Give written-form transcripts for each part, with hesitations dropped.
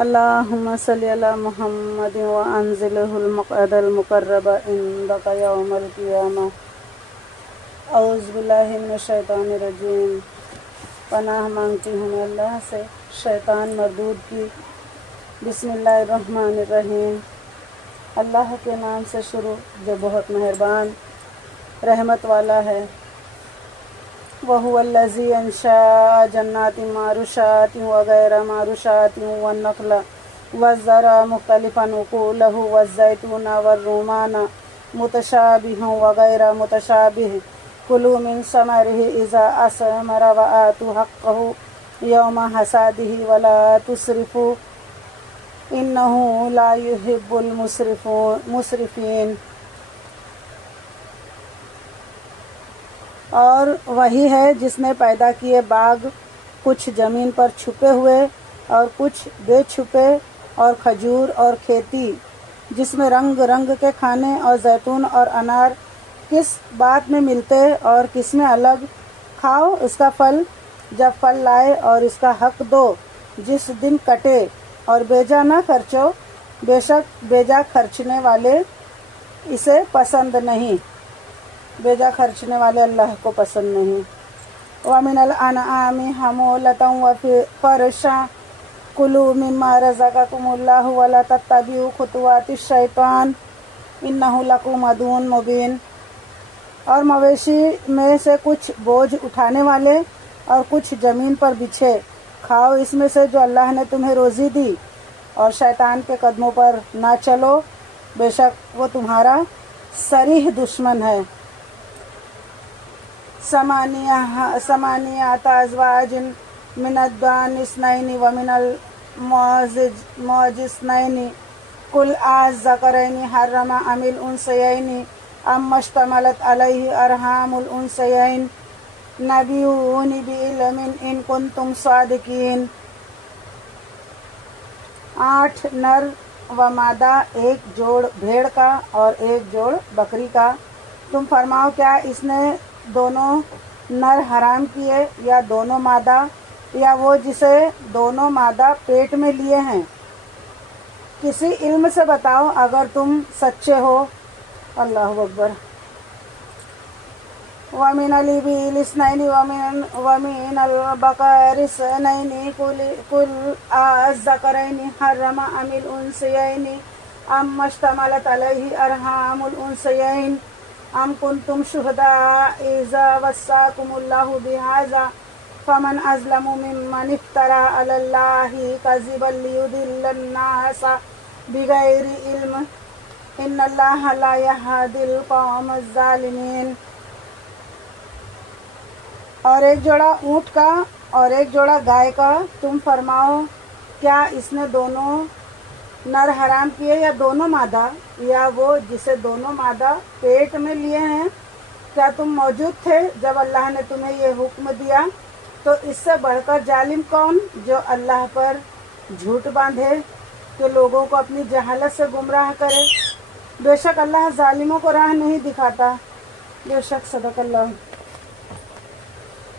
اللهم صل على محمد وانزله المقعد المقرب عندك يوم القيامة. اعوذ باللہ من الشیطان الرجیم. پناہ مانگتی ہوں میں اللہ سے شیطان مردود کی. بسم اللہ الرحمن الرحیم. اللہ کے نام سے شروع جو بہت مہربان رحمت والا ہے. وَهُوَ الَّذِي أَنشَأَ جَنَّاتٍ مَّعْرُوشَاتٍ وَغَيْرَ مَعْرُوشَاتٍ وَالنَّخْلَ وَالزَّرْعَ مُخْتَلِفًا أُكُلُهُ وَالزَّيْتُونَ وَالرُّمَّانَ مُتَشَابِهًا وَغَيْرَ مُتَشَابِهٍ كُلُوا مِن ثَمَرِهِ إِذَا أَثْمَرَ وَآتُوا حَقَّهُ يَوْمَ حَصَادِهِ وَلَا تُسْرِفُوا إِنَّهُ لَا يُحِبُّ الْمُسْرِفِينَ. اور وہی ہے جس نے پیدا کیے باغ کچھ زمین پر چھپے ہوئے اور کچھ بے چھپے اور کھجور اور کھیتی جس میں رنگ رنگ کے کھانے اور زیتون اور انار کس بات میں ملتے اور کس میں الگ. کھاؤ اس کا پھل جب پھل لائے اور اس کا حق دو جس دن کٹے اور بیجا نہ خرچو. بے شک بیجا خرچنے والے اسے پسند نہیں. بیجا خرچنے والے اللہ کو پسند نہیں. وَمِنَ الْأَنْعَامِ حَمُولَةً وَفَرْشًا كُلُوا مِمَّا رَزَقَكُمُ اللَّهُ وَلَا تَتَّبِعُوا خُطُوَاتِ الشَّيْطَانِ إِنَّهُ لَكُمْ عَدُوٌّ مُّبِينٌ. اور مویشی میں سے کچھ بوجھ اٹھانے والے اور کچھ زمین پر بچھے. کھاؤ اس میں سے جو اللہ نے تمہیں روزی دی اور شیطان کے قدموں پر نہ چلو بے شک وہ تمہارا صریح دشمن ہے. ثمانیة أزواج من الضأن اثنين ومن المعز اثنين قل أذكرين حرم أم الأنثيين أما اشتملت عليه أرحام الأنثيين نبئوني بعلم إن كنتم صادقين. 8 نر و مادہ ایک جوڑ بھیڑ کا اور ایک جوڑ بکری کا. تم فرماؤ کیا اس نے دونوں نر حرام کیے یا دونوں مادہ یا وہ جسے دونوں مادہ پیٹ میں لیے ہیں. کسی علم سے بتاؤ اگر تم سچے ہو. اللہ اکبر. وَمِنَ الْإِبِلِ اثْنَيْنِ وَمِنَ الْبَقَرِ اثْنَيْنِ قُلْ أَذَّكَرَيْنِ حَرَّمَ أَمِ الْأُنثَيَيْنِ أَمَّا اشْتَمَلَتْ عَلَيْهِ أَرْحَامُ الْأُنثَيَيْنِ أَمْ كُنْتُمْ شُهَدَاءَ إِذْ وَصَّاكُمُ اللَّهُ بِهَذَا فَمَنْ أَظْلَمُ مِمَّنِ افْتَرَىٰ عَلَى اللَّهِ كَذِبًا لِيُضِلَّ النَّاسَ بِغَيْرِ عِلْمٍ إِنَّ اللَّهَ لَا يَهْدِي الْقَوْمَ الظَّالِمِينَ. اور ایک جوڑا اونٹ کا اور ایک جوڑا گائے کا. تم فرماؤ کیا اس نے دونوں نر حرام کیے یا دونوں مادہ یا وہ جسے دونوں مادہ پیٹ میں لیے ہیں. کیا تم موجود تھے جب اللہ نے تمہیں یہ حکم دیا؟ تو اس سے بڑھ کر ظالم کون جو اللہ پر جھوٹ باندھے کہ لوگوں کو اپنی جہالت سے گمراہ کرے. بے شک اللہ ظالموں کو راہ نہیں دکھاتا. بے شک صدق اللہ.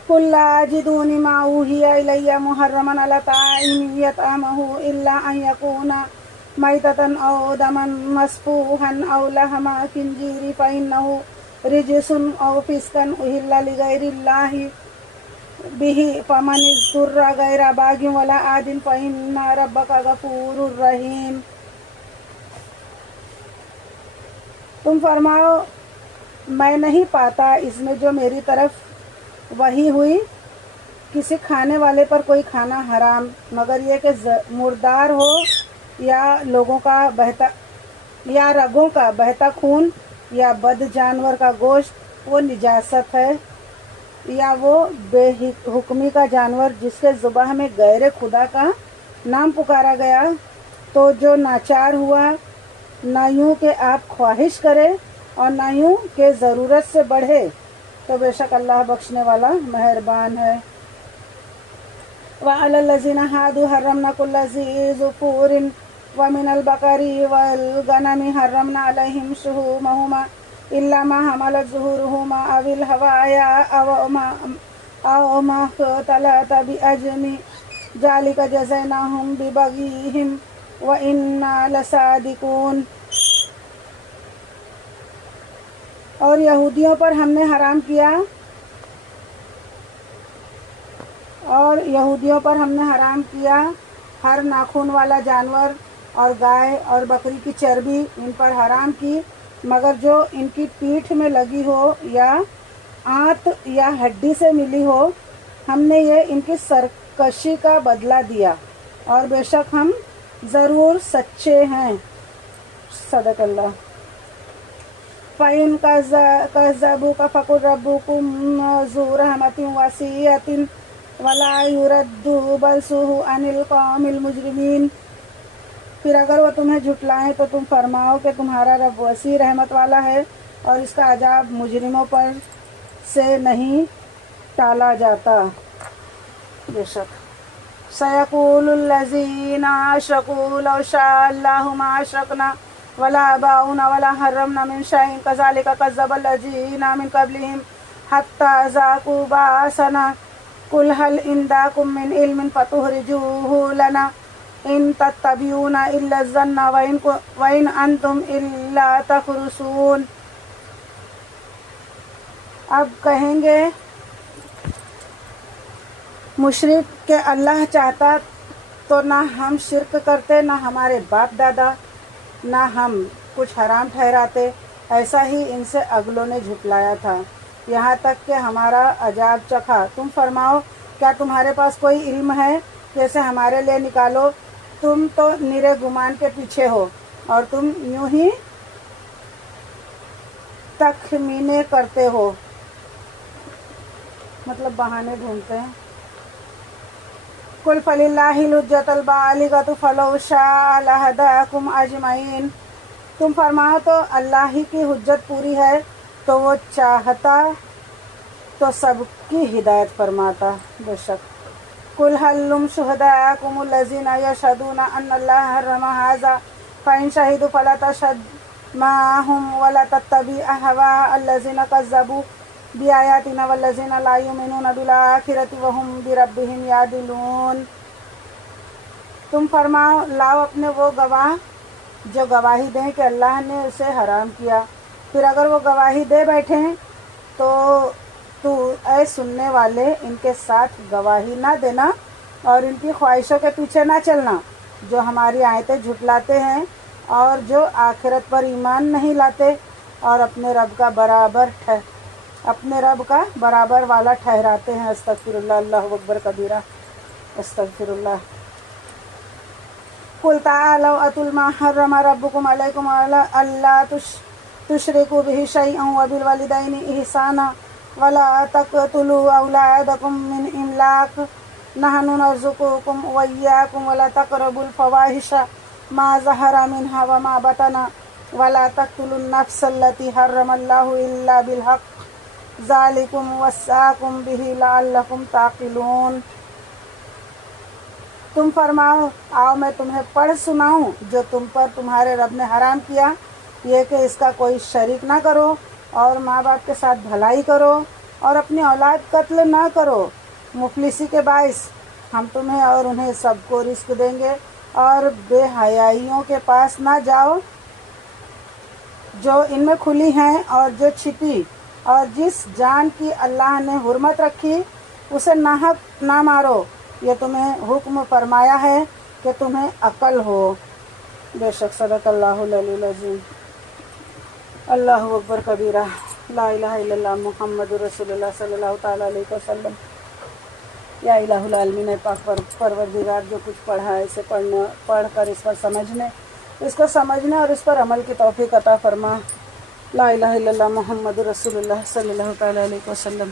قُل لَّا أَجِدُ مَا أُوحِيَ إِلَيَّ مُحَرَّمًا عَلَىٰ طَاعِمٍ يَطْعَمُهُ إِلَّا أَن يَكُونَ مَيْتَةً أَوْ دَمًا مَّسْفُوحًا أَوْ لَحْمَ خِنزِيرٍ فَإِنَّهُ رِجْسٌ أَوْ فِسْقٌ أُهِلَّ لِغَيْرِ اللَّهِ بِهِ فَمَنِ اضْطُرَّ غَيْرَ بَاغٍ وَلَا عَادٍ فَإِنَّ رَبَّكَ غَفُورٌ رَّحِيمٌ. تم فرماؤ میں نہیں پاتا اس میں جو میری طرف وحی ہوئی کسی کھانے والے پر کوئی کھانا حرام مگر یہ کہ مردار ہو یا لوگوں کا بہتا یا رگوں کا بہتا خون یا بد جانور کا گوشت وہ نجاست ہے یا وہ بے حکمی کا جانور جس کے ذبح میں غیر خدا کا نام پکارا گیا. تو جو ناچار ہوا نہ یوں کہ آپ خواہش کرے اور نہ یوں کہ ضرورت سے بڑھے تو بے شک اللہ بخشنے والا مہربان ہے. وَعَلَى الَّذِينَ هَادُوا حَرَّمْنَا كُلَّ ذِي ظُفُورٍ وَمِنَ الْبَقَرِ وَالْغَنَمِ حَرَّمْنَا عَلَيْهِمْ شُحُومَهُمَا إِلَّا مَا حَمَلَتْ ظُهُورُهُمَا أَوِ الْحَوَايَا أَوْ مَا اخْتَلَطَ بِأَدْمٍ ذالک جزیناہم ببغیہم وإنا لصادقون۔ اور یہودیوں پر ہم نے حرام کیا ہر ناخن والا جانور اور گائے اور بکری کی چربی ان پر حرام کی، مگر جو ان کی پیٹھ میں لگی ہو یا آنت یا ہڈی سے ملی ہو، ہم نے یہ ان کی سرکشی کا بدلہ دیا، اور بے شک ہم ضرور سچے ہیں۔ صدق اللہ۔ فَإِن كَذَّبُوكَ فَقُل رَّبُّكُمْ ذُو رَحْمَةٍ وَاسِعَةٍ وَلَا يُرَدُّ بَأْسُهُ عَنِ الْقَوْمِ الْمُجْرِمِينَ۔ پھر اگر وہ تمہیں جھٹلائیں تو تم فرماؤ کہ تمہارا رب وسیع رحمت والا ہے، اور اس کا عذاب مجرموں پر سے نہیں ٹالا جاتا۔ بے شک سَيَقُولُ الَّذِينَ أَشْرَكُوا لَوْ شَاءَ اللَّهُ مَا أَشْرَكْنَا وَلَا آبَاؤُنَا وَلَا حَرَّمْنَا مِن شَيْءٍ كَذَلِكَ كَذَّبَ الَّذِينَ مِن قَبْلِهِمْ حَتَّىٰ ذَاقُوا بَأْسَنَا قُلْ هَلْ عِندَكُم مِّنْ عِلْمٍ فَتُخْرِجُوهُ لَنَا إِن تَتَّبِعُونَ إِلَّا الظَّنَّ وَإِنْ أَنتُمْ إِلَّا تَخْرُصُونَ۔ اب کہیں گے مشرک کہ اللہ چاہتا تو نہ ہم شرک کرتے، نہ ہمارے باپ دادا، نہ ہم کچھ حرام ٹھہراتے، ایسا ہی ان سے اگلوں نے جھٹلایا تھا، یہاں تک کہ ہمارا عذاب چکھا۔ تم فرماؤ کیا تمہارے پاس کوئی علم ہے کہ اسے ہمارے لیے نکالو؟ تم تو نرے گمان کے پیچھے ہو، اور تم یوں ہی تخمینے کرتے ہو، مطلب بہانے ڈھونڈتے ہیں۔ قُلْ فَلِلَّهِ الْحُجَّةُ الْبَالِغَةُ فَلَوْ شَاءَ لَهَدَاكُمْ أَجْمَعِينَ۔ تم فرماؤ تو اللہ ہی کی حجت پوری ہے، تو وہ چاہتا تو سب کی ہدایت فرماتا۔ بے شک قُلْ هَلُّمْ شُهَدَاءَكُمُ الَّذِينَ يَشْهَدُونَ أَنَّ اللَّهَ حَرَّمَ هَٰذَا فَإِن شَهِدُوا فَلَا تَشْهَدْ مَعَهُمْ وَلَا تَتَّبِعْ أَهْوَاءَ الَّذِينَ كَذَّبُوا بِآيَاتِنَا وَالَّذِينَ لَا يُؤْمِنُونَ بِالْآخِرَةِ وَهُمْ بِرَبِّهِمْ يَعْدِلُونَ۔ تم فرماؤ لاؤ اپنے وہ گواہ جو گواہی دیں کہ اللہ نے اسے حرام کیا، پھر اگر وہ گواہی دے بیٹھیں تو اے سننے والے ان کے ساتھ گواہی نہ دینا، اور ان کی خواہشوں کے پیچھے نہ چلنا، جو ہماری آیتیں جھٹلاتے ہیں اور جو آخرت پر ایمان نہیں لاتے، اور اپنے رب کا برابر والا ٹھہراتے ہیں۔ استغفر اللہ، اللہ اکبر کبیرہ، استغفر اللہ۔ قُلْ تَعَالَوْا أَتْلُ مَا حَرَّمَ رَبُّكُمْ عَلَيْكُمْ أَلَّا تُشْرِكُوا بِهِ شَيْئًا وَبِالْوَالِدَيْنِ إِحْسَانًا وَلَا تَقْتُلُوا أَوْلَادَكُم مِّنْ إِمْلَاقٍ نَحْنُ نَرْزُقُكُمْ وَإِيَّاكُمْ وَلَا تَقْرَبُوا الْفَوَاحِشَ مَا ظَهَرَ مِنْهَا وَمَا بَطَنَ وَلَا تَقْتُلُوا النَّفْسَ الَّتِي حَرَّمَ اللَّهُ إِلَّا بِالْحَقِّ ذَٰلِكُمْ وَصَّاكُمْ بِهِ لَعَلَّكُمْ تَعْقِلُونَ۔ تم فرماؤ آؤ میں تمہیں پڑھ سناؤں جو تم پر تمہارے رب نے حرام کیا، یہ کہ اس کا کوئی شریک نہ کرو، اور ماں باپ کے ساتھ بھلائی کرو، اور اپنی اولاد قتل نہ کرو مفلسی کے باعث۔ ہم تمہیں اور انہیں سب کو رزق دیں گے، اور بے حیائیوں کے پاس نہ جاؤ جو ان میں کھلی ہیں اور جو چھپی، اور جس جان کی اللہ نے حرمت رکھی اسے ناحق نہ مارو، یہ تمہیں حکم فرمایا ہے کہ تمہیں عقل ہو۔ بے شک صدق اللہ العلی العظیم۔ اللہ اکبر کبیرہ، لا الہ الا اللہ محمد رسول اللہ صلی اللہ تعالیٰ علیہ وسلم۔ یا الہ العالمین، پاک پروردگار، جو کچھ پڑھا ہے اسے پڑھ کر اس پر سمجھنے، اس کو سمجھنے اور اس پر عمل کی توفیق عطا فرما۔ لا الہ الا اللہ محمد رسول اللہ صلی اللہ تعالیٰ علیہ وسلم۔